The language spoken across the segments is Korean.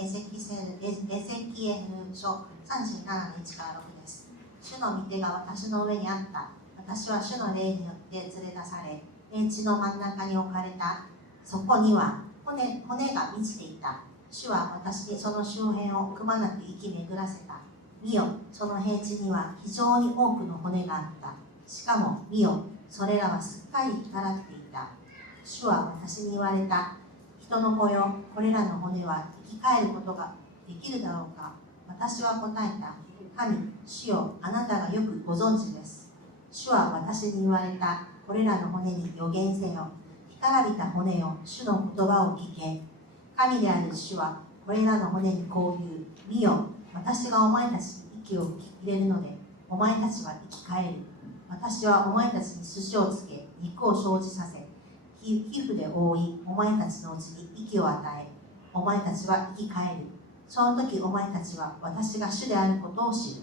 エゼキエル書37の1から6です。主の御手が私の上にあった。私は主の霊によって連れ出され、平地の真ん中に置かれた。そこには骨が満ちていた。主は私でその周辺をくまなく息巡らせた。見よ、その平地には非常に多くの骨があった。しかも見よ、それらはすっかり干からっていた。主は私に言われた。人の子よ、これらの骨は生き返ることができるだろうか。私は答えた。神、主よ、あなたがよくご存知です。主は私に言われた。これらの骨に予言せよ。干からびた骨よ、主の言葉を聞け。神である主はこれらの骨にこう言う。見よ、私がお前たちに息を吹き入れるので、お前たちは生き返る。私はお前たちに筋をつけ、肉を生じさせ、皮膚で覆い、お前たちのうちに息を与え、お前たちは生き返る。その時お前たちは私が主であることを知る。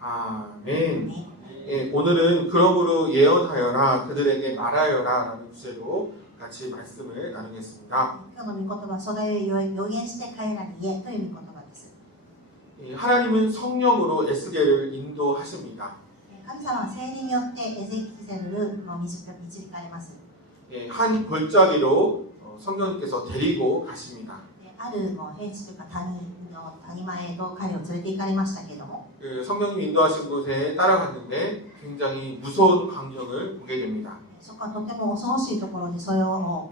아멘. 예, 오늘은 그러므로 예언하여라 그들에게 말하여라 라는 주제로 같이 말씀을 나누겠습니다. 今日の御言葉、それを予言して彼らに言えという御言葉です。 하나님은 성령으로 에스겔을 인도하십니다. 神様は聖霊によってエゼキエルを導かれます。 예, 한 골짜기로 성령님께서 데리고 가십니다. ある平地というか谷間へと彼を連れて行かれましたけれども、 그 성령님 인도하신 곳에 따라갔는데 굉장히 무서운 광경을 보게 됩니다. そこはとても恐ろしいところでそれを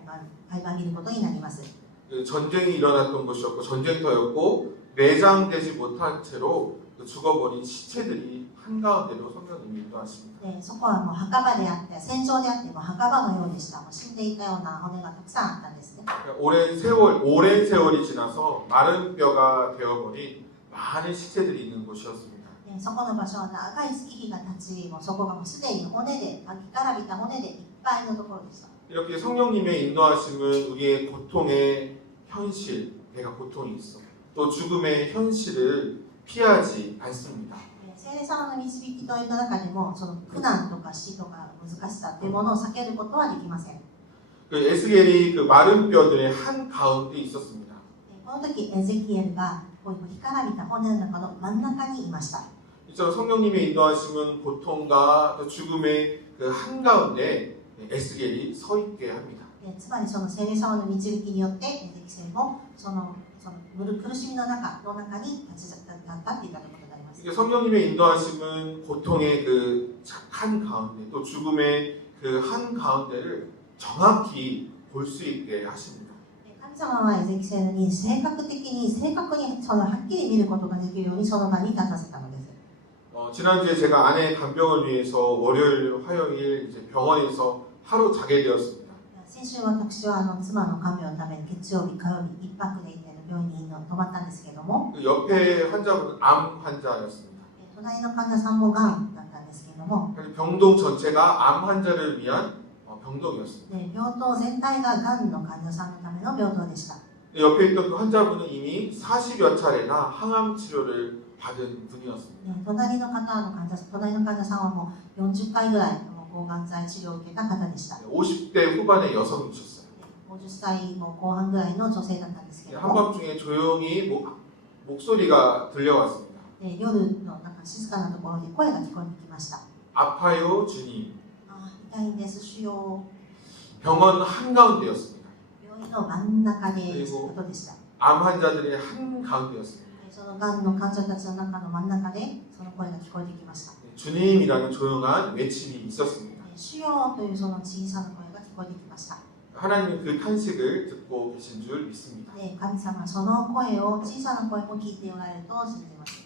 垣間見ることになります。 그 전쟁이 일어났던 곳이었고 전쟁터였고 매장되지 못한 채로 그 죽어버린 시체들이 한가운데로 성령님이 인도하십니다. そこはもう墓場であって戦場であっても墓場のようでした。もう死んでいたような骨がたくさんあったんですね。 오랜 세월이 지나서 마른 뼈가 되어버린 많은 시체들이 있는 곳이었습니다. そこの場所は長い月日が経ち、もうそこがもうすでに骨で干からびた骨でいっぱいのところでした。 이렇게 성령님의 인도하심은 우리의 고통의 현실, 내가 고통이 있어. 또 죽음의 현실을 피하지 않습니다. 聖霊様の導きという中でも、その苦難とか死とか難しさというものを避けることはできません。 그 에스겔이 그 마른 뼈들의 한 가운데 있었습니다. この時エゼキエルがこういう干からびた骨の中の真ん中にいました。 이처럼 성령님의 인도하심은 고통과 또 죽음의 그 한 가운데 에스겔이 서 있게 합니다. つまりその聖霊様の導きによってエゼキエルもその苦しみの中に立っていたということになります。 성령님의 인도하심은 고통의 그 한 가운데 또 죽음의 그 한 가운데를 정확히 볼 수 있게 하십니다. 神様はエゼキエルに正確にそのはっきり見ることができるようにその場に立たせたのです。 지난주에 제가 아내 간병을 위해서 월요일, 화요일 이제 병원에서 하루 자게 되었습니다. 先週私は妻の看病のために月曜日、火曜日一泊で病院に泊まったんですけれども、 그 옆에 환자분은 암 환자였습니다. 隣の患者さんもがんだったんですけれども、 병동 전체가 암 환자를 위한 병동이었습니다. 病棟全体ががんの患者さんのための病棟でした。 옆에 있던 그 환자분은 이미 40여 차례나 항암 치료를 받은 분이었습니다. 隣の患者さんはもう40回ぐらい抗がん剤治療を受けた方でした。 50대 후반의 여성이셨어요. 50歳も後半ぐらいの女性だったんですけれども、 한밤중에 조용히 목소리가 들려왔습니다. 夜の静かなところで声が聞こえてきました。 아파요 주님. 痛いんです主よ。 병원 한가운데였습니다. 病院の真ん中でことでした。 암 환자들의 한가운데였습니다. そのがんの患者たちの中の真ん中でその声が聞こえてきました。 주님이라는 조용한 외침이 있었습니다. 主よというその小さな声が聞こえてきました。 하나님은 그 탄식을 듣고 계신 줄 믿습니다. 神様はその声を小さな声も聞いておられると信じます。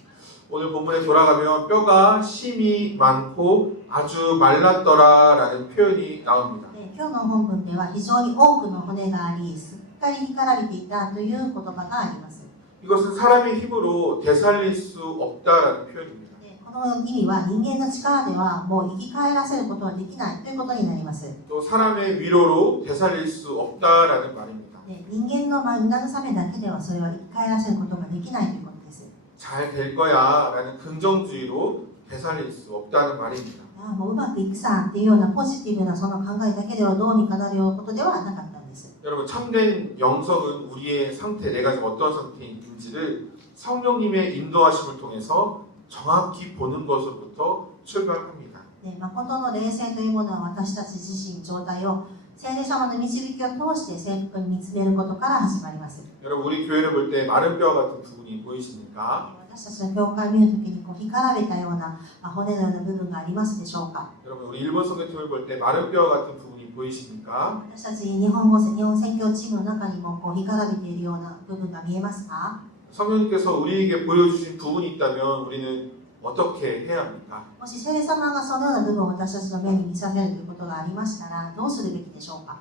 오늘 본문에 돌아가면 뼈가 심이 많고 아주 말랐더라라는 표현이 나옵니다. 今日の本文では非常に多くの骨があり、すっかり干からびていたという言葉があります。 이것은 사람의 힘으로 되살릴 수 없다라는 표현입니다. この意味は人間の力ではもう生き返らせることはできないということになります。 또 사람의 위로로 되살릴 수 없다라는 말입니다. 人間の慰めだけではそれは生き返らせることができないということです。 잘 될 거야라는 긍정주의로 되살릴 수 없다는 말입니다. もううまくいくさっていうようなポジティブなその考えだけではどうにかなるようなことではなかったんです。です。 여러분 참된 영성은 우리의 상태, 내가 지금 어떤 상태인지를 성령님의 인도하심을 통해서 정확히 보는 것으로부터 출발합니다. で、誠の霊性というものは私たち自身状態を聖霊様の導きを通して正確に見つめることから始まります。 여러분 우리 교회를 볼 때 마른 뼈 같은 부분이 보이십니까? 私たちの教会を見るときに干からびたような骨のような部分がありますでしょうか。 여러분 우리 일본 선교팀을 볼 때 마른 뼈 같은 부분이 보이십니까? 私たち日本宣教チームの中にも干からびているような部分が見えますか。 성령님께서 우리에게 보여주신 부분이 있다면 우리는 어떻게 해야 합니까? もし聖霊様がそのような部分を私たちの目に見させるということがありましたらどうするべきでしょうか。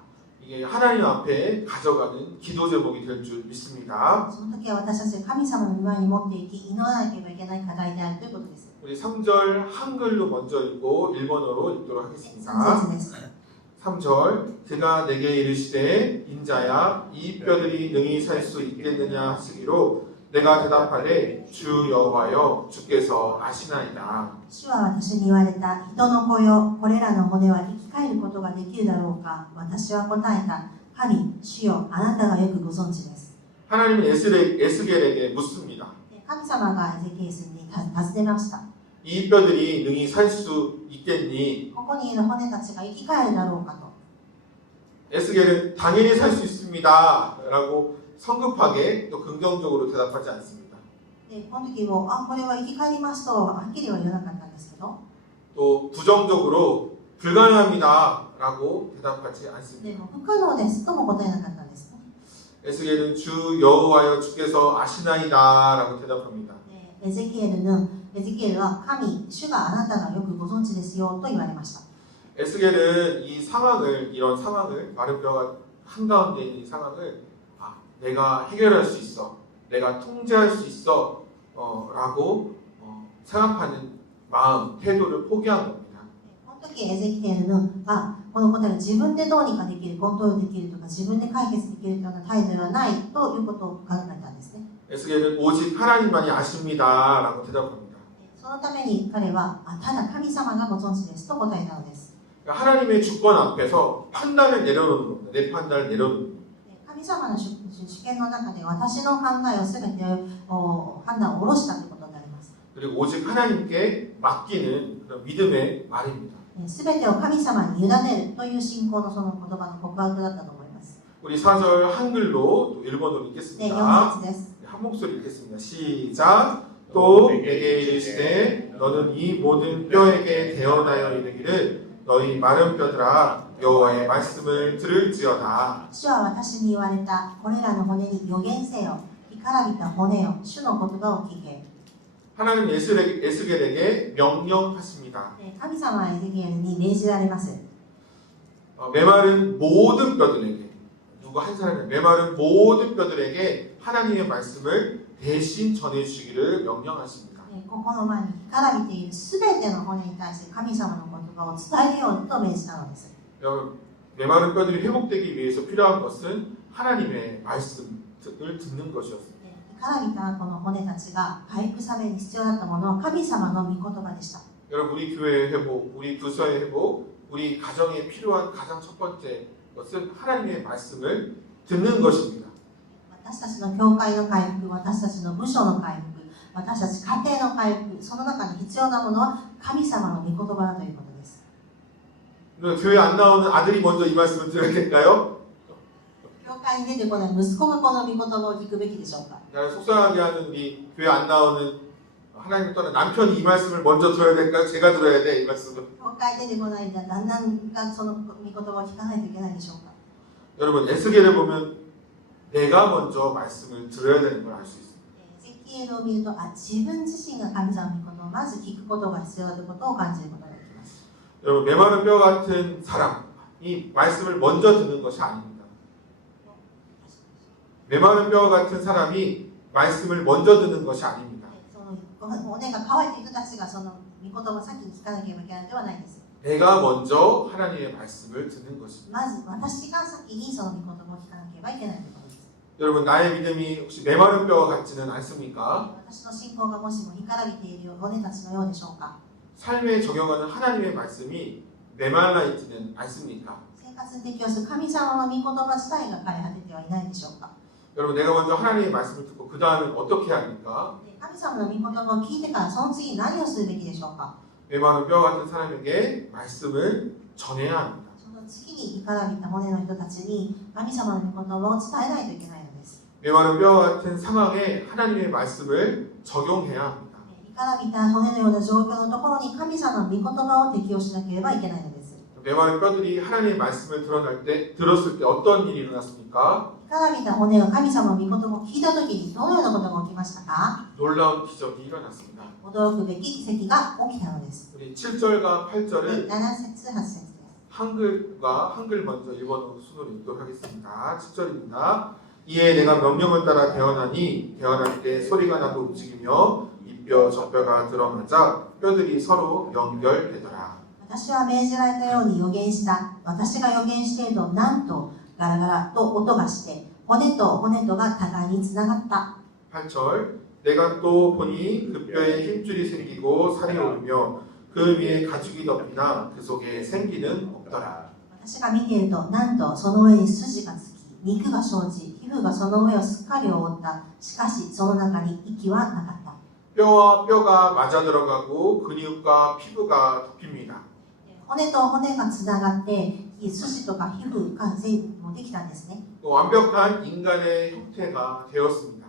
이게 하나님 앞에 가져가는 기도 제목이 될 줄 믿습니다. その時は私たちが神様の前に持っていき祈らなければいけない課題であるということです。 우리 3절 한글로 먼저 읽고 일본어로 읽도록 3 하겠습니다. 節です。 3절 그가 내게 이르시되 인자야 이 뼈들이 능히 살 수 있겠느냐 하시기로 내가 대답하되 주 여호와여 주께서 아시나이다. 主は私に言われた。人の子よ、これらの骨は生き返ることができるだろうか。私は答えた。神、主よ、あなたがよくご存知です。 하나님은 에스겔에게 묻습니다. 神様がエゼキエスに尋ねました。 이 뼈들이 능히 살 수 있겠니? ここにいる骨たちが生き返るだろうかと。 에스겔은 당연히 살 수 있습니다. 라고 성급하게 또 긍정적으로 대답하지 않습니다. で、この時も、これは生き返りますとはっきりは言わなかったんですけど、 또 부정적으로 불가능합니다. 라고 대답하지 で 않습니다. も不可能ですとも答えなかったんですね。 에스겔은 주 여호와여 주께서 아시나이다. 라고 대답합니다. でエゼキエルは神、主があなたがよくご存知ですよと言われました。 에스겔은 이런 상황을 마른 뼈가 한가운데 있는 이 상황을 내가 해결할 수 있어, 내가 통제할 수 있어 라고 생각하는 마음, 태도를 포기한 겁니다. この時エゼキエルのこのことが自分でどうにかできる、コントロールできるとか自分で解決できるというような態度ではないということを考えたんですね。 에스겔은 오직 하나님만이 아십니다. 라고 대답합니다. そのために彼はただ神様がご存知ですと答えたのです。 그러니까 하나님의 주권 앞에서 판단을 내려놓는 겁니다. 내 판단을 내려놓는 겁니다. 神様の主権の中で私の考えをすべて判断を下ろしたということになります。 그리고 오직 하나님께 맡기는 그런 믿음의 말입니다. すべてを神様に委ねるという信仰のその言葉の告白だったと思います。 우리 4절 한글로 또 일본어로 で、 읽겠습니다. 4節です。 한 목소리 읽겠습니다. 시작. 또 내게 이르시되 너는 이 모든 뼈에게 대언하여 이르기를 너희 마른 뼈들아 여호와의 말씀을 들을지어다. 主は私に言われた。これらの骨に予言せよ。干からびた骨よ。主の言葉を聞け。 하나님 에스겔에게 명령하십니다. 神様はエゼキエルに命じられます。 메마른 모든 뼈들에게 누구 한 사람이 메마른 모든 뼈들에게 하나님의 말씀을 대신 전해주시기를 명령하십니다. ここの前に干からびているすべての骨に対して神様の言葉を伝えるようにと命じたのです。 여러분, 메마른 뼈들이 회복되기 위해서 필요한 것은 하나님의 말씀을 듣는 것이었습니다. 干からびたこの骨たちが回復されに必要だったものは神様の御言葉でした。 여러분, 우리 교회의 회복, 우리 부서의 회복, 우리 가정에 필요한 가장 첫 번째 것은 하나님의 말씀을 듣는 것입니다. 私たちの教会の回復、私たちの部署の回復、私たち家庭の回復、その中に必要なものは神様の御言葉だということです。 교회 안 나오는 아들이 먼저 이 말씀을 들어야 될까요? 教会に出てこない息子がこの御言葉を聞くべきでしょうか。 속상하게 하는 우리 교회 안 나오는 하나님을 떠난 남편이 이 말씀을 먼저 들어야 될까요? 제가 들어야 돼, 이 말씀을. 教会に出てこない旦那がその御言葉を聞かないといけないでしょうか。 여러분, 에스겔을 보면 내가 먼저 말씀을 들어야 되는 걸 알 수 있습니다. エゼキエルを見ると自分自身が神様の御言葉をまず聞くことが必要だということを感じることができます。 여러분, 메마른 뼈 같은 사람이 말씀을 먼저 듣는 것이 아닙니다. 메마른 뼈 같은 사람이 말씀을 먼저 듣는 것이 아닙니다. その骨が乾いている人たちがその御言葉を先に聞かなければいけないのではないんです。 내가 먼저 하나님의 말씀을 듣는 것입니다. まず私が先にその御言葉を聞かなければいけないということです。 여러분, 나의 믿음이 혹시 메마른 뼈 같지는 않습니까? 私の信仰がもしも干からびている骨たちのようでしょうか。 삶에 적용하는 하나님의 말씀이 메말라 있지는 않습니까? 生活に適応する神様の御言葉自体が枯れ果ててはいないでしょうか。 여러분, 내가 먼저 하나님의 말씀을 듣고 그 다음에 어떻게 해야 합니까? 神様の御言葉を聞いてからその次何をするべきでしょうか。 메마른 뼈 같은 사람에게 말씀을 전해야 합니다. その次に干からびた骨の人たちに神様の御言葉を伝えないといけないのです。 메마른 뼈 같은 상황에 하나님의 말씀을 적용해야 합니다. 干からびた骨のような状況のところに神様の御言葉を適用しなければいけないのです。 메마른 뼈들이 하나님의 말씀을 들었을 때 어떤 일이 일어났습니까? 干からびた骨が神様の御言葉を聞いたときにどのようなことが起きましたか。 놀라운 기적이 일어났습니다. 驚くべき奇跡が起きたのです。 우리 7절과 8절은 7節8節です。 한글 먼저 일본어 순으로 읽도록 하겠습니다. 7절입니다. 이에 내가 명령을 따라 대언하니 대언할 때 소리가 나고 움직이며 이 뼈 저 뼈가 드러나자 뼈들이 서로 연결되더라. 私は命じられたように予言した。私が予言していると、なんとガラガラと音がして、骨と骨とが互いにつながった。 8절 내가 또 보니 그 뼈에 힘줄이 생기고 살이 오르며 그 위에 가죽이 덮이나 그 속에 생기는 없더라. 私が見ていると、なんとその上に筋がつき、肉が生じ、皮膚がその上をすっかり覆った。しかしその中に息はなかった。 뼈와 뼈가 맞아 들어가고 근육과 피부가 덮입니다. 骨と骨がつながって、筋とか皮膚がもできたんですね。 완벽한 인간의 형태가 되었습니다.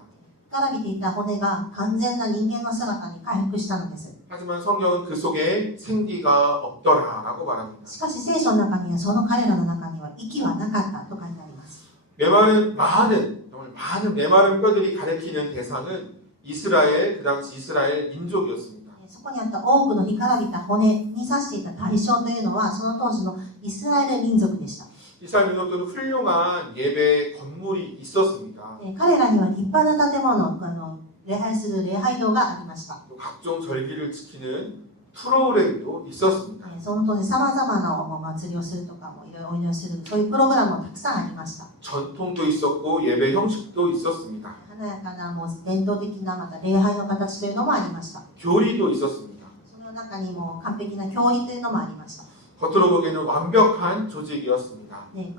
干からびていた骨が完全な人間の姿に回復したのです。 하지만 성경은 그 속에 생기가 없더라라고 말합니다. しかし聖書の中にはその彼らの中には息はなかったと書いてあります。 정말 많은 메마른 뼈들이 가리키는 대상은 그 당시 이스라엘 민족이었습니다. そこにあった多くの干からびた骨に指していた対象というのはその当時のイスラエル民族でした。 이스라엘 민족들은 훌륭한 예배 건물이 있었습니다. 彼らには立派な建物、礼拝する礼拝堂がありました。 또 각종 절기를 지키는 프로그램도 있었습니다. その当時さまざまなお祭りをするとかもいろいろお祈りするそういうプログラムもたくさんありました。 전통도 있었고 예배 형식도 있었습니다. 華やかなもう伝統的なまた礼拝の形というのもありました。 교리도 있었습니다. その中にも完璧な教理というのもありました。 겉으로 보기에는 완벽한 조직이었습니다.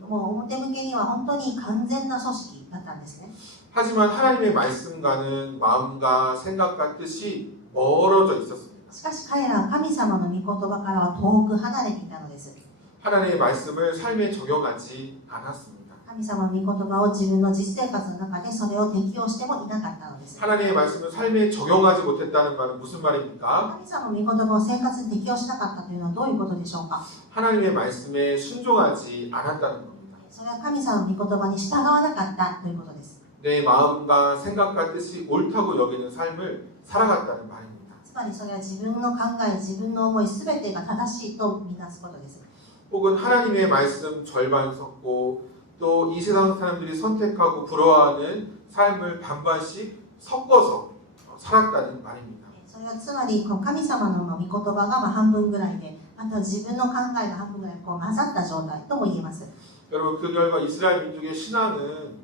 もう表向けには本当に完全な組織だったんですね。 하지만 하나님의 말씀과는 마음과 생각과 뜻이 멀어져 있었습니다. しかし彼らは神様の御言葉からは遠く離れていたのです。 하나님의 말씀을 삶에 적용하지 않았습니다. 神様の御言葉を自分の実生活の中でそれを適用してもいなかったのです。 하나님의 말씀을 삶에 적용하지 못했다는 말은 무슨 말입니까? 神様の御言葉を生活に適用しなかったというのはどういうことでしょうか。 하나님의 말씀에 순종하지 않았다는 겁니다. それは神様の御言葉に従わなかったということです。 내 마음과 생각과 뜻이 옳다고 여기는 삶을 살아갔다는 말입니다. つまりそれは自分の考え、自分の思いすべてが正しいとみなすことです。 혹은 하나님의 말씀 절반 섞고 또 이 세상 사람들이 선택하고 부러워하는 삶을 반반씩 섞어서 살았다는 말입니다. それはつまり神様の御言葉が半分ぐらいで、また自分の考えが半分ぐらい混ざった状態とも言えます。 여러분 그 결과 이스라엘 민족의 신앙은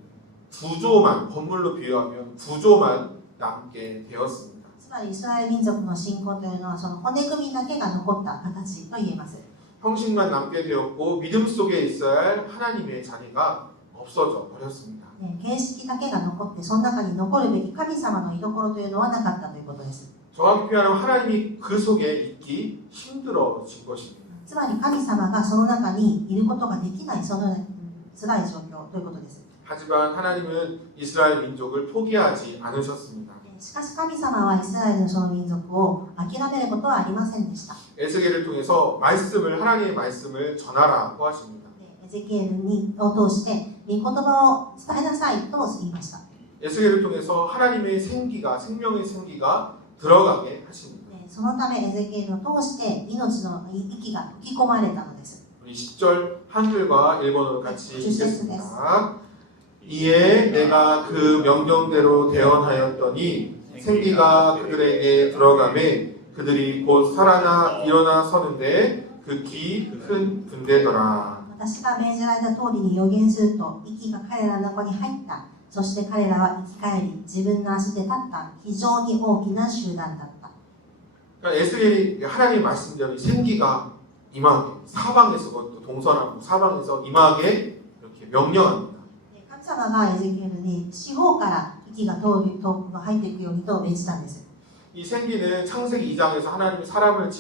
구조만 건물로 비유하면 구조만 남게 되었습니다. つまりイスラエル民族の信仰というのはその骨組みだけが残った形と言えます。 형식만 남게 되었고 믿음 속에 있어야 할 하나님의 자녀가 없어져 버렸습니다. 形式だけが残ってその中に残るべき神様の居所というのはなかったということです。 정확히 표현하면 하나님이 그 속에 있기 힘들어진 것입니다. つまり神様がその中にいることができないその辛い状況ということです。 하지만 하나님은 이스라엘 민족을 포기하지 않으셨습니다. しかし神様はイスラエルのその民族を諦めることはありませんでした。 에스겔을 통해서 하나님의 말씀을 전하라고 하십니다. エゼキエルを通して御言葉を伝えなさいと言いました。 에스겔을 통해서 하나님의 생명의 생기가 들어가게 하십니다. そのためエゼキエルを通して命の息が吹き込まれたのです。 우리 10절 한글과 일본어로 같이 읽겠습니다. 이에 내가 그 명령대로 대언하였더니 생기가 그들에게 들어가매 그들이 곧 살아나 일어나 서는데 극히 큰 군대더라. 私が命じられた通りに予言すると息が彼らの中に入った。そして彼らは生き返り自分の足で立った。非常に大きな集団だった。 그러니까 에스겔이 하나님의 말씀대로 생기가 임하게 사방에서 그것도 동서남북 사방에서 임하게 이렇게 명령합니다. 神様がエゼキエルに四方から息が通るトークが入っていくようにと命じたんです。 이 생기는 창세기 2장에서 하나님이 사람을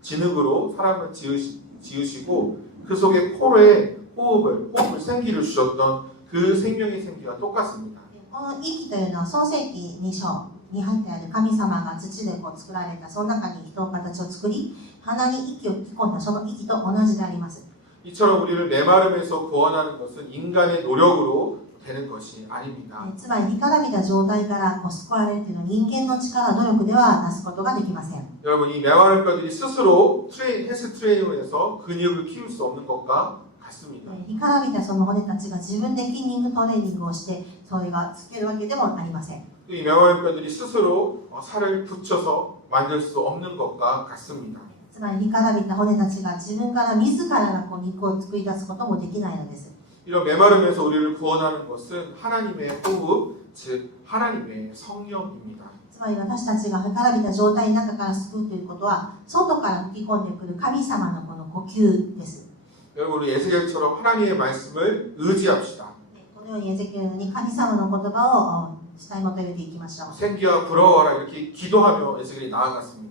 진흙으로 사람을 지으시고 그 속에 코로에 호흡을 생기를 주셨던 그 생명의 생기가 똑같습니다. この息というのは創世記2章に入ってある神様が土で作られたその中に人の形を作り鼻に息を吹き込んだその息と同じであります。 이처럼 우리를 메마름에서 구원하는 것은 인간의 노력으로 되는 것이 아닙니다. つまり干からびた状態から救われるというのは人間の力努力ではなすことができません。 여러분 이 메마른 뼈들이 스스로 헬스 트레이닝을 해서 근육을 키울 수 없는 것과 같습니다. 干からびたその骨たちが自分で筋肉トレーニングをしてそれがつけるわけでもありません。 이 메마른 뼈들이 스스로 살을 붙여서 만들 수 없는 것과 같습니다. つまり干からびた骨たちが自分から自らが肉を作り出すこともできないのです。 이런 메마름에서 우리를 구원하는 것은 하나님의 호흡, 즉 하나님의 성령입니다. つまり私たちが干からびた状態の中から救うということは外から吹き込んでくる神様のこの呼吸です。 여러분 우리 에스겔처럼 하나님의 말씀을 의지합시다. このようにエゼキエルに神様の言葉を主体求めていきましょう。 생기야 부러워라 이렇게 기도하며 에스겔이 나아갔습니다.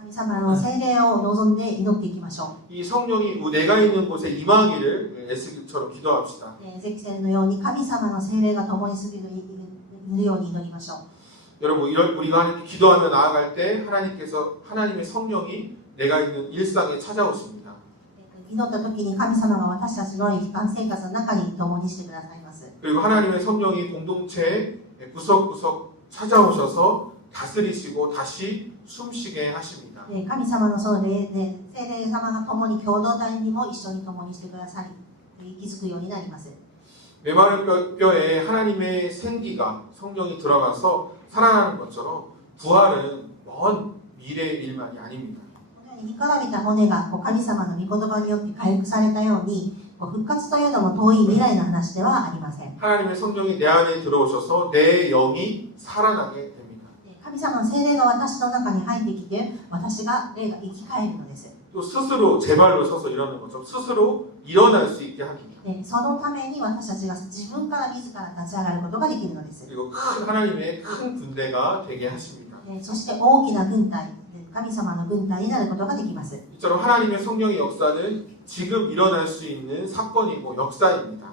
神様の聖霊を望んで祈っていきましょう。 이 성령이 내가 있는 곳에 임하기를 에스겔처럼 기도합시다. エゼキエルのように神様の聖霊が共に過ぎるように祈りましょう。 여러분 우리가 하나님께 기도하며 나아갈 때 하나님께서 하나님의 성령이 내가 있는 일상에 찾아오십니다. 祈った時に神様が私たちの一般生活の中に共にしてくださいます。 그리고 하나님의 성령이 공동체 구석구석 찾아오셔서 다스리시고 다시 숨쉬게 하십니다. 神様のその霊で聖霊様が共に共同体にも一緒に共にしてくださり息づくようになります。 메마른 뼈에 하나님의 생기가 성령이 들어가서 살아나는 것처럼 부활은 먼 미래의 일만이 아닙니다. 干からびた骨が神様の御言葉によって回復されたように復活というのも遠い未来の話ではありません。 하나님의 성령이 내 안에 들어오셔서 내 영이 살아나게 됩니다. 神様の聖霊が私の中に入ってきて私が霊が生き返るのです。 또 스스로 제 발로 서서 일어나는 것처럼 스스로 일어날 수 있게 합니다. そのために私たちが自分から自ら立ち上がることができるのです。 그리고 큰 하나님의 큰 군대가 되게 하십니다. そして大きな軍隊神様の軍隊になることができます。 이처럼 하나님의 성령의 역사는 지금 일어날 수 있는 사건이고 역사입니다.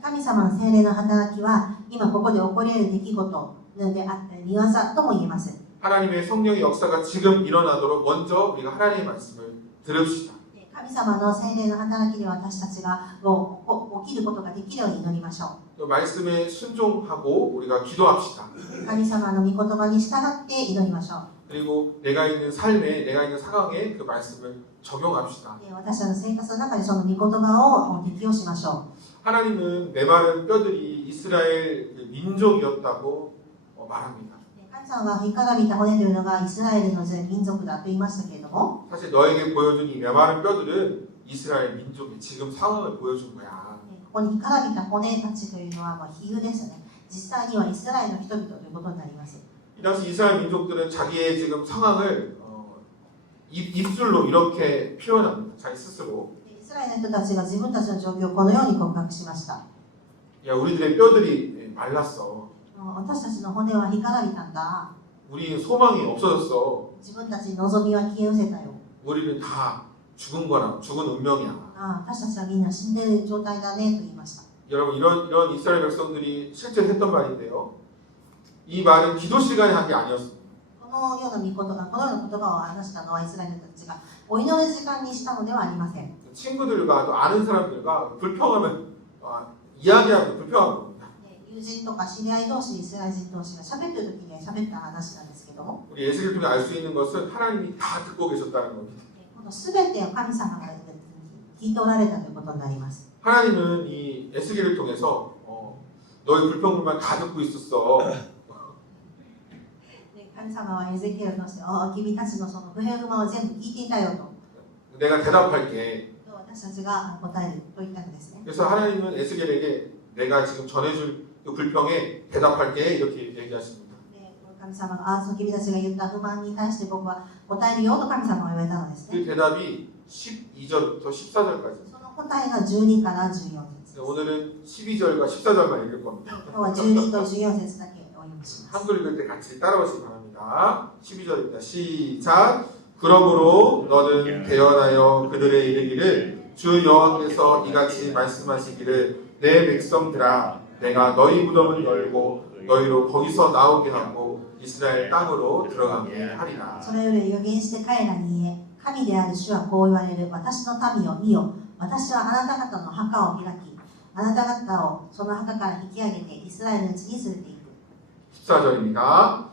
神様の聖霊の働きは今ここで起こり得る出来事であったり見業とも言えます。 하나님의 성령의 역사가 지금 일어나도록 먼저 우리가 하나님의 말씀을 들읍시다. 神様の聖霊の働きで私たちが起きることができるように祈りましょう。 또 말씀에 순종하고 우리가 기도합시다. 神様の御言葉に従って祈りましょう。 그리고 내가 있는 삶에 내가 있는 상황에 그 말씀을 적용합시다. 私たちの生活の中でその御言葉を適用しましょう。 하나님은 메마른 뼈들이 이스라엘 민족이었다고 말합니다. 神様が干からびた骨というのがイスラエルの民族だと言いましたけれども 사실 너에게 보여준 이 메마른 뼈들은 이스라엘 민족의 지금 상황을 보여준 거야. ここに干からびた骨たちというのは比喩ですね。実際にはイスラエルの人々ということになります。 이 당시 이스라엘 민족들은 자기의 지금 상황을 입술로 이렇게 표현합니다. 자기 스스로. イスラエルの人たちが自分たちの状況をこのように告白しました。 야, 우리들의 뼈들이 말랐어. 私たちの骨は干からびたんだ。 우리 소망이 없어졌어. 自分たちに望みは消え失せたよ。 우리는 다 죽은 거라, 죽은 운명이야. 私たちはみんな死んでいる状態だねと言いました。 여러분 이런 이스라엘 백성들이 실제로 했던 말인데요. 이 말은 기도 시간에 한 게 아니었습니다. このような御言葉、このような言葉を話したのはイスラエルの人たちがお祈り時間にしたのではありません。 친구들과 또 아는 사람들과 불평하면 이야기하면 불평한 겁니다. 友人とか知り合い同士、イスラエル人同士が喋ってる時に喋った話なんですけども、 우리 예수를 통해 알 수 있는 것은 하나님이 다 듣고 계셨다는 겁니다. この全てを神様が聞いておられたということになります。 하나님은 이 에스겔을 통해서 너의 불평불만 다 듣고 있었어. 神様はエゼキエルとして君たちのその不平不満を全部聞いていたよと 내가 대답할게. 私たちが答えると言ったんですね。 그래서 하나님은 에스겔에게 내가 지금 전해줄 그 불평에 대답할게 이렇게 얘기하십니다. 神様が君たちが言った不満に対して僕は答えるよと神様は言われたのですね。 그 대답이 12절부터 14절까지. その答えが12から14節です。 오늘은 12절과 14절만 읽을 겁니다. 今日は12と14節だけお読みします。 한글 읽을 때 같이 따라오시기 바랍니다. 12절입니다. 시작. 그러므로 너는 대언하여 그들의 이르기를 주 여호와께서 이같이 말씀하시기를 내 백성들아 내가 너희 무덤을 열고 너희로 거기서 나오게 하고 이스라엘 땅으로 들어가게 하리라. それより預言して彼らに言え、神である主はこう言われる。私の民を見よ。私はあなた方の墓を開き、あなた方をその墓から引き上げてイスラエルの地に連れて行く。 14절입니다.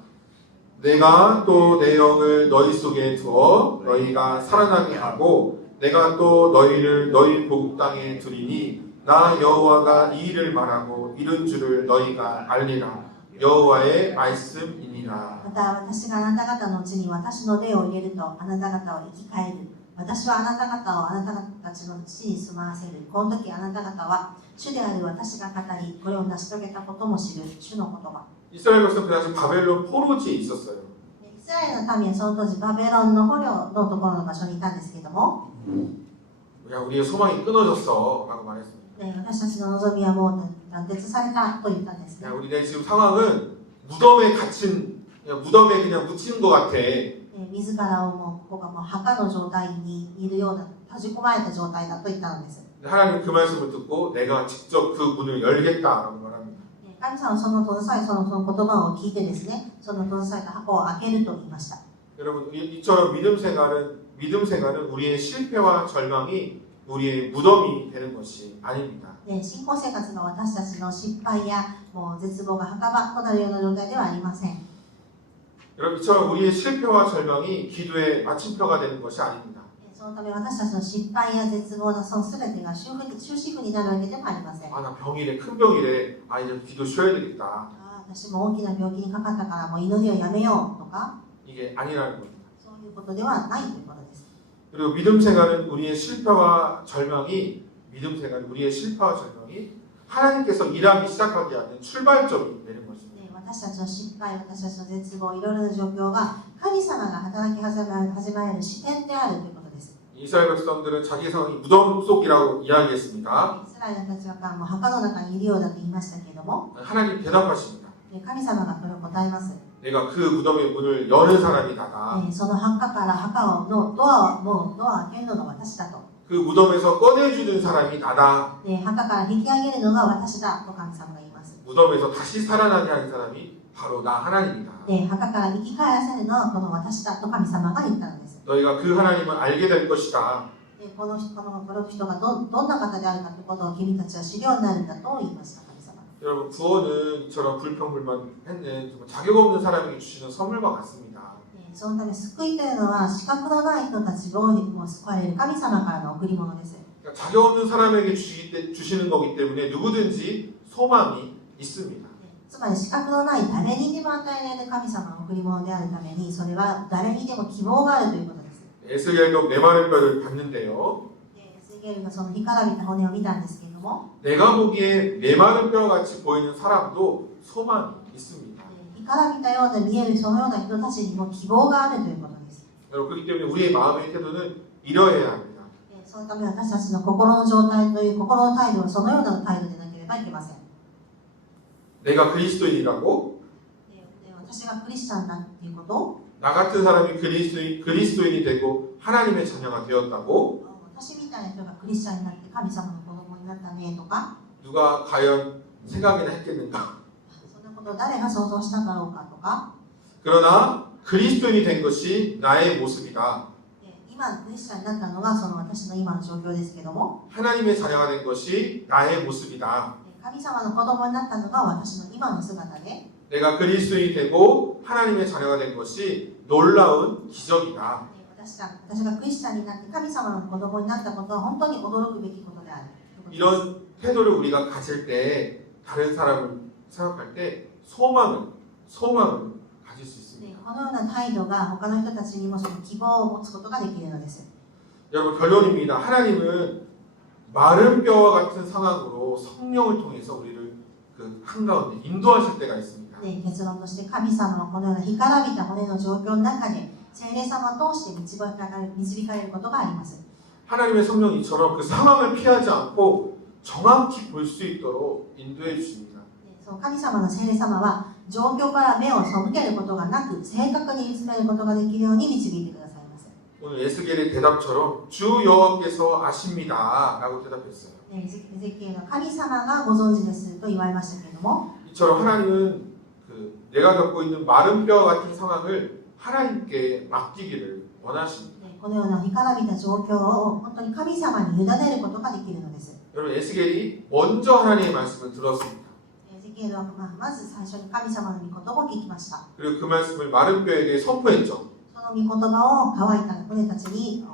내가 또 내 영을 너희 속에 두어 너희가 살아나게 하고 내가 또 너희를 너희 고국 땅에 두리니 나 여호와가 이 일을 말하고 이룬 줄을 너희가 알리라. 여호와의 말씀이니라. また私があなた方のうちに私の霊を入れるとあなた方を生き返る。私はあなた方をあなた方たちの地に住まわせる。この時あなた方は主である私が語り、これを成し遂げたことも知る。主の言葉。 이스라엘 백성 그 당시 바벨론 포로지에 있었어요. イスラエルの民はその当時バベロンの捕虜のところの場所にいたんですけども、 야, 우리의 소망이 끊어졌어라고 말했습니다. 私たちの望みはもう断絶されたと言ったんですね。 야, 우리의 지금 상황은 무덤에 갇힌 무덤에 그냥 묻힌 것 같아. 自らをもうここがもう墓の状態にいるような閉じ込まれた状態だと言ったのです。 하나님 그 말씀을 듣고 내가 직접 그 문을 열겠다라고 말합니다. 神様はその閉ざされその言葉を聞いてですね、その閉ざされた箱を開けると言いました。 여러분 이처럼 믿음 생활은 우리의 실패와 절망이 우리의 무덤이 되는 것이 아닙니다. 信仰生活が私たちの失敗やもう絶望が墓場となるような状態ではありません。 여러분 이처럼 우리의 실패와 절망이 기도의 마침표가 되는 것이 아닙니다. そのため私たちの失敗や絶望のその全てが終止符になるわけでもありません。 아, 나 병이래, 큰 병이래. 아, 이제 기도 쉬어야 되겠다. 私も大きな病気にかかったからもう祈りをやめようとか 이게 아니라는 겁니다. そういうことではないということです。 그리고 믿음 생활은 우리의 실패와 절망이 하나님께서 일하기 시작하게 하는 출발점이 되는 것입니다. 私たちの失敗、私たちの絶望、いろいろな状況が神様が働き始める視点であるということです。 이스라엘 백성들은 자기 상황이 무덤 속이라고 이야기했습니다. イスラエルたちがもう墓の中にいるようだと言いましたけれども、 하나님 대답하십니다. 神様がこれを答えます。 내가 그 무덤의 문을 여는 사람이 나다. その墓から墓のドアを開けるのが私だと。 그 무덤에서 꺼내주는 사람이 나다. 墓から引き上げるのが私だと神様が言います。 무덤에서 다시 살아나게 하는 사람이 바로 나 하나님이다. 墓から生き返らせるのはこの私だと神様が言ったのです。 너희가 그 하나님을 알게 될 것이다. この人がどんな方であるかということを君たちは知るようになるんだと言いました神様。 여러분 구원은 이처럼 불평불만했는 정말 자격 없는 사람에게 주시는 선물과 같습니다. そのため救いというのは資格のない人たちをも救われる神様からの贈り物です。 그러니까 자격 없는 사람에게 주시는 거기 때문에 누구든지 소망이 있습니다. つまり資格のない誰にでも与えられる神様の贈り物であるためにそれは誰にでも希望があるということです。 에스겔도 메마른 뼈를 봤는데요. エスゲルがその干からびた骨を見たんですけれども、 내가 보기에 메마른 뼈같이 보이는 사람도 소망이 있습니다. 干からびたようで見えるそのような人たちにも希望があるということです。 여러분 그렇기 때문에 우리의 마음의 태도는 이러해야 합니다. そのため私たちの心の状態という心の態度はそのような態度でなければいけません。 내가 그리스도인이라고 私がクリスチャンだっていうこと、 나 같은 사람이 그리스도인이 되고 하나님의 자녀가 되었다고 私みたいな人がクリスチャンになって神様の子供になったねとか、 누가 과연 생각이나 했겠는가? そんなことを誰が想像しただろうかとか、 그러나 그리스도인이 된 것이 나의 모습이다. 今クリスチャンになったのがその私の今の状況ですけども、 하나님의 자녀가 된 것이 나의 모습이다. 神様の子供になったのが私の今の姿で、 내가 그리스도인이 되고 하나님의 자녀가 된 것이 놀라운 기적이다. 私がクリスチャンになって神様の子供になったことは本当に驚くべきことである。 이런 태도를 우리가 가질 때 다른 사람을 생각할 때 소망을 가질 수 있습니다. このような態度が他の人たちにもその希望を持つことができるのです。 여러분 결론입니다. 하나님은 마른 뼈와 같은 상황으로 성령을 통해서 우리를 그 한가운데 인도하실 때가 있습니다. 結論として神様はこのような干からびた骨の状況の中で聖霊様を通して導かれることがあります。 하나님의 성령이 이처럼 그 상황을 피하지 않고 정확히 볼 수 있도록 인도해 주십니다. その神様の聖霊様は状況から目を背けることがなく正確に見つめることができるように導いてくださいます。 오늘 에스겔의 대답처럼 주 여호와께서 아십니다 라고 대답했어요. エゼキエルの神様がご存知ですと言われましたけれども 이처럼 하나님은 내가 겪고 있는 마른 뼈 같은 상황을 하나님께 맡기기를 원하십니다. このような干からびた状況を本当に神様に委ねることができるのです。 여러분 에스겔이 먼저 하나님의 말씀을 들었습니다. エゼキエルはまず最初に神様の御言葉を聞きました。 그리고 그 말씀을 마른 뼈에게 선포했죠. その御言葉を乾いた骨たちに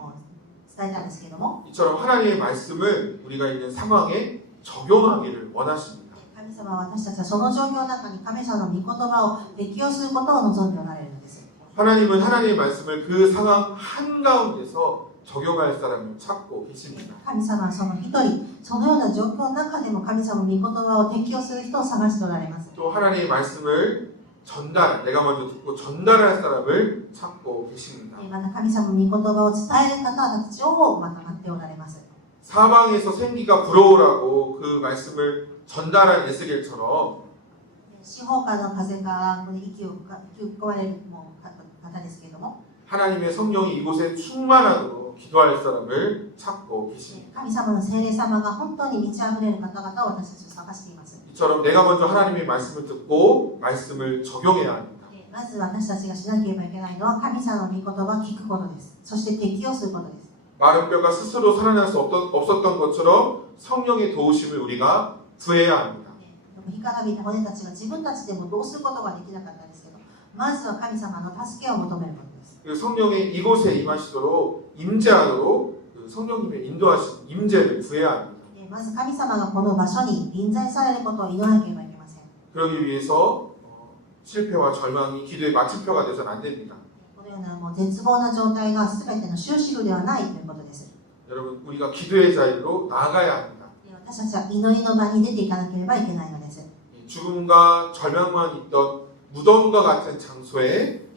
伝えたんですけれども 이처럼 하나님의 말씀을 우리가 있는 상황에 적용하기를 원하십니다. 神様は私たちはその状況の中に神様の御言葉を適用することを望んでおられるのです。 하나님은 하나님의 말씀을 그 상황 한가운데서 적용할 사람을 찾고 계십니다. 神様はその一人、そのような状況の中でも神様の御言葉を適用する人を探しておられます。 또 하나님의 말씀을 내가 먼저 듣고 전달할 사람을 찾고 계십니다. また神様の御言葉を伝える方たちをまた待っておられます。 사방에서 생기가 불어오라고 그 말씀을 전달한 에스겔처럼 四方からの風が息を吹き込まれる方ですけれども 하나님의 성령이 이곳에 충만하도록 기도할 사람을 찾고 계십니다. 神様の聖霊様が本当に満ち溢れる方々を私たちは探しています。 이처럼 내가 먼저 하나님의 말씀을 듣고 말씀을 적용해야 합니다. まず私たちがしなければいけないのは神様の御言葉を聞くことです。そして適用することです。 마른 뼈가 스스로 살아날 수 없었던 것처럼 성령의 도우심을 우리가 구해야 합니다. 干からびた骨たちが自分たちでもどうすることができなかったんですけど、まずは神様の助けを求めることです。 그 성령의 이곳에 임하시도록 임재하도록 그 성령님의 인도하신 임재를 구해야 합니다. まず神様がこの場所に臨在されることを祈らなければいけません。 그러기 위해서 실패와 절망이 기도의 마침표가 되서는 안 됩니다. このようなもう絶望な状態が全ての終止符ではないということです。 여러분 우리가 기도의 자리로 나아가야 합니다. 私たちは祈りの場に出ていかなければいけないのです。 죽음과 절망만 있던 무덤과 같은 장소에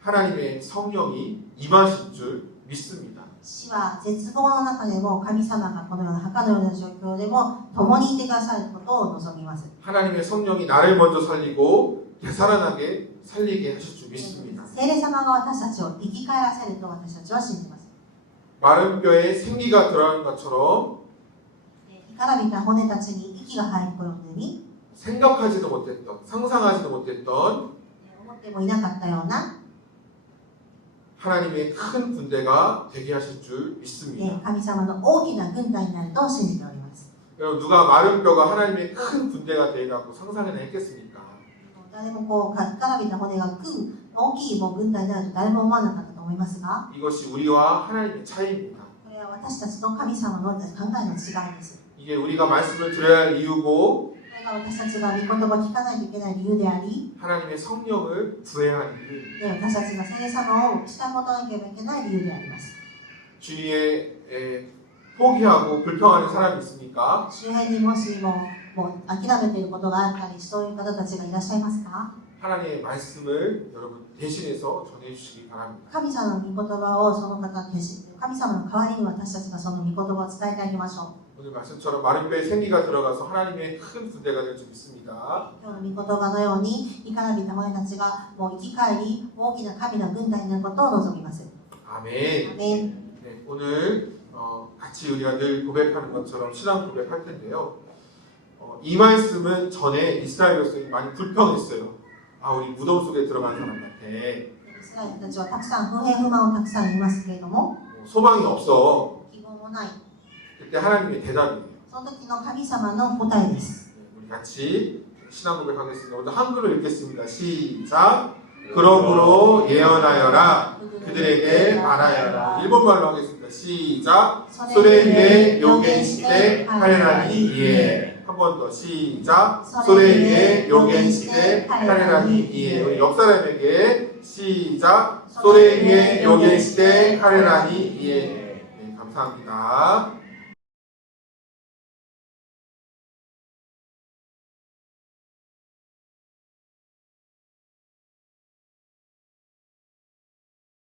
하나님의 성령이 임하신 줄 믿습니다. 死は絶望の中でも神様がこのような墓のような状況でも共にいてくださることを望みます。 하나님의 성령이 나를 먼저 살리고 되살아나게 살리게 하실 줄 믿습니다. 聖霊様が私たちを生き返らせると私たちは信じます。 마른 뼈에 생기가 들어가는 것처럼 干からびた骨たちに息が入るように 생각하지도 못했던 상상하지도 못했던 思ってもいなかったような 하나님의 큰 군대가 되게 하실 줄 믿습니다. 神様の大きな軍隊になると信じております。 여러분 누가 마른 뼈가 하나님의 큰 군대가 되라고 상상이나 했겠습니까? 誰もこう干からびた骨が大きい軍隊になると誰も思わなかったと思いますが、 이것이 우리와 하나님의 차이입니다. これは私たちと神様の考えの違いです。 이게 우리가 말씀을 들어야 할 이유고 これが私たちが御言葉を聞かないといけない理由であり、 하나님의 성령을 구해야 할 이유. 私たちが聖霊様を従わなければいけない理由であります。 주위에 포기하고 불평하는 사람이 있습니까? 周辺にもしも諦めていることがあったり、そういう方たちがいらっしゃいますか？ 하나님의 말씀을 여러분 대신해서 전해주시기 바랍니다. 神様の御言葉をその方に神様の代わりに私たちがその御言葉を伝えてあげましょう。 오늘 말씀처럼 마른 뼈에 생기가 들어가서 하나님의 큰 군대가 될 줄 믿습니다. 今日の御言葉のように干からびた骨たちがもう生き返り大きな神の軍隊になることを望みます。 아멘. アメン。 네, 오늘 같이 우리가 늘 고백하는 것처럼 신앙 고백할 텐데요. 이 말씀은 전에 이스라엘 백성이 많이 불평했어요. 아, 우리 무덤 속에 들어간 사람 같아. イスラエルたちはたくさん不平不満をたくさん言いますけれども、 소망이 없어. 希望もない。 그때 하나님의 대답이에요. その時の神様の答えです。 우리 같이 신앙 고백하겠습니다. 오늘 한글로 읽겠습니다. 시작. 그러므로 예언하여라. 그들에게 말하여라. 일본말로 하겠습니다. 시작. 소래 위에 요겐시대 하레라니 이에. 한 번 더 시작. 소래 위에 요겐시대 하레라니 이에. 우리 옆 사람에게 시작. 소래 위에 요겐시대 하레라니 이에. 네, 감사합니다.